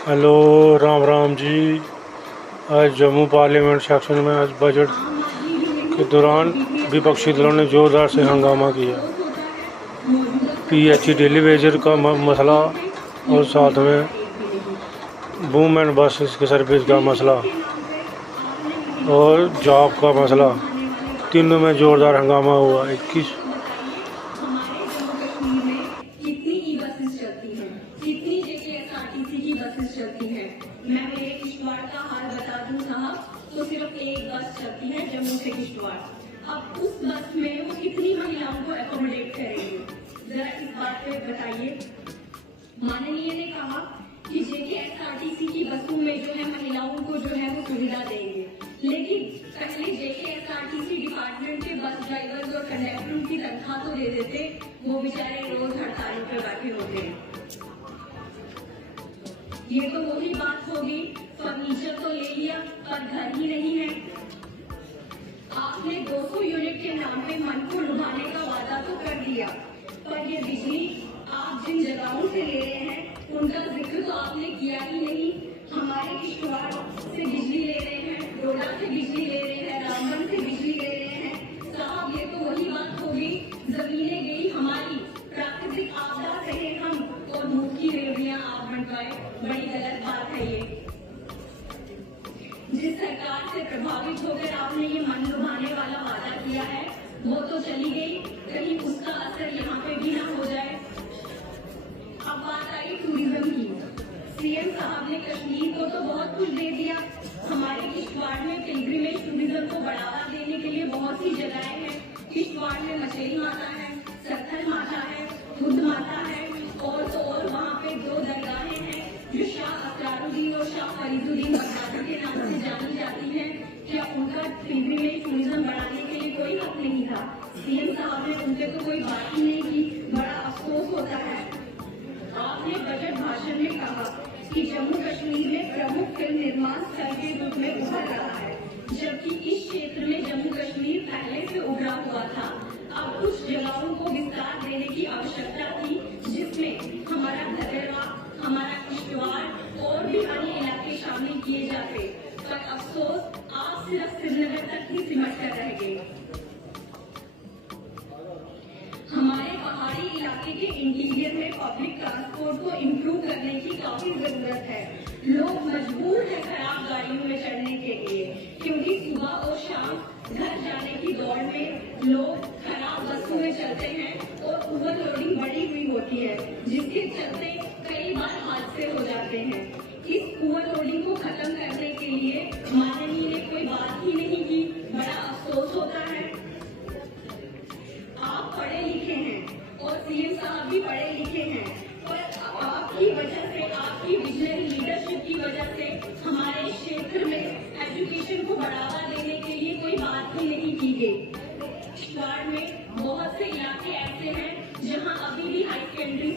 Hello, Ram Ram ji. आज Jammu parliament section में आज बजट के दौरान विपक्षी दलों ने जोरदार से हंगामा किया। पीएचई डेली वेजर का मसला और साथ में बूम एंड बस के सर्विस का मसला और जॉब का मसला, तीनों में जोरदार हंगामा हुआ। 21 चलती है। मैं मेरे किश्तवाड़ का हाल बता दूं साहब, तो सिर्फ एक बस चलती है जम्मू से किश्तवाड़। अब उस बस में वो कितनी महिलाओं को एकोमोडेट करेंगे, जरा इस बात पे बताइए। माननीय ने कहा कि जेकेएसआरटीसी की बसों में जो है महिलाओं को जो है वो सुविधा देंगे, लेकिन पहले जेकेएसआरटीसी डिपार्टमेंट के बस ड्राइवर्स और कंडक्टरों की तनख्वाह तो दे देते, वो बेचारे रोज हड़तालों पर बैठे होते हैं। ये तो वही बात होगी, फर्नीचर तो ले लिया पर घर ही नहीं है। आपने 200 यूनिट के नाम पे मन को लुभाने का वादा तो कर दिया, पर ये बिजली आप जिन जगहों से ले रहे हैं उनका जिक्र तो आपने किया ही नहीं। हमारे किश्तवाड़ से बिजली ले रहे हैं, डोडा से बिजली ले रहे हैं, रामबन से बिजली ले रहे हैं। साहब ये तो वही बात होगी, जमीनें गई हमारी, प्राकृतिक आपदा सहे हम और धूप की रेवड़ियां आप बनवाए। बड़ी गलत बात है ये। जिस सरकार से प्रभावित होकर आपने ये मन लुभाने वाला वादा किया है वो तो चली गई, कहीं उसका असर यहाँ पे भी ना हो जाए। अब बात आई टूरिज्म की। सीएम साहब ने कश्मीर को तो बहुत कुछ दे दिया, हमारे किश्तवाड़ में पिलग्रिमेज टूरिज्म को बढ़ावा देने के लिए बहुत सी जगहें हैं। किश्तवाड़ में मछली माता है, सत्थर माता है, बुद्ध माता है, और तो और वहाँ पे 2 दरगाहें हैं जो शाह असरारुद्दीन और शाह फरीदुद्दीन बगदादी के नाम से जानी जाती है। क्या उनका पिलग्रिमेज टूरिज्म बढ़ाने के लिए कोई हक नहीं था? सीएम साहब ने उनसे तो कोई बात ही नहीं की, बड़ा अफसोस होता है। आपने बजट भाषण में कहा कि जम्मू कश्मीर में प्रमुख फिल्म निर्माण स्थल के रूप में उभर रहा है, जबकि इस क्षेत्र में जम्मू कश्मीर पहले से उभरा हुआ था। अब कुछ जगहों को विस्तार देने की आवश्यकता थी, जिसमें हमारा धरेरा, हमारा किश्तवाड़ और भी अन्य इलाके शामिल किए जाते, पर अफसोस आप सिर्फ श्रीनगर तक ही सिमट कर रह गए। हमारे पहाड़ी इलाके के इंटीरियर में पब्लिक ट्रांसपोर्ट को इम्प्रूव करने की काफी जरूरत है। लोग मजबूर है खराब गाड़ियों में चढ़ने के लिए, क्योंकि सुबह और शाम घर जाने की दौड़ में लोग खराब बसों में चलते हैं और ओवरलोडिंग बढ़ी हुई होती है, जिसके चलते कई बार हादसे हो जाते हैं। इस ओवरलोडिंग को खत्म करने के लिए माननीय ने कोई बात ही नहीं की, बड़ा अफसोस होता है। आप पढ़े लिखे हैं और सीएम साहब भी पढ़े लिखे हैं, पर आपकी वजह से, आपकी विजनरी लीडरशिप की वजह से हमारे क्षेत्र में एजुकेशन को बढ़ावा देने के लिए कोई बात ही नहीं की गई। किश्तवाड़ में बहुत से इलाके ऐसे हैं जहां अभी भी हाई सेकेंडरी